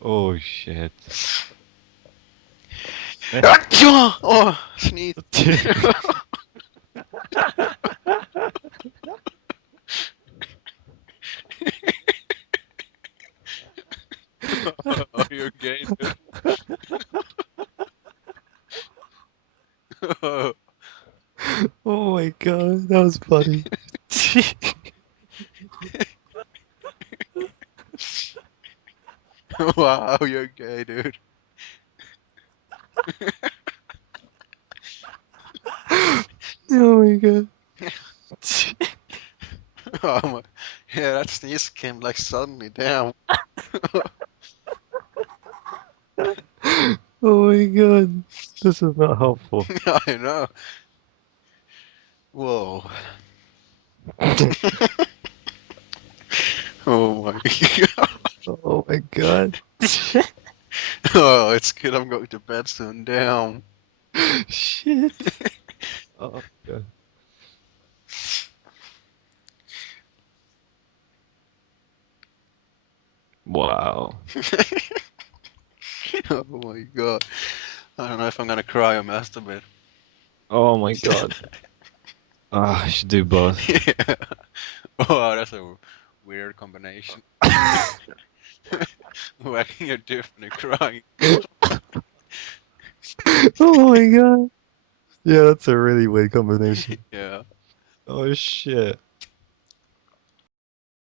Oh shit. Oh, sneeze. Oh, you're gay, dude. Oh, Oh my god, that was funny. wow, you're gay, dude. Oh my god. Oh my, yeah, that sneeze came like suddenly. Damn. Oh my god. This is not helpful. I know. Whoa. Oh my god. Oh my god. Oh, it's good. I'm going to bed soon. Damn. Shit. Oh god. Wow. Oh my god. I don't know if I'm gonna cry or masturbate. Oh my god. Ah, I should do both. Yeah. Oh, that's a weird combination. Whacking a diff and crying. Oh my god. Yeah, that's a really weird combination. Yeah. Oh shit.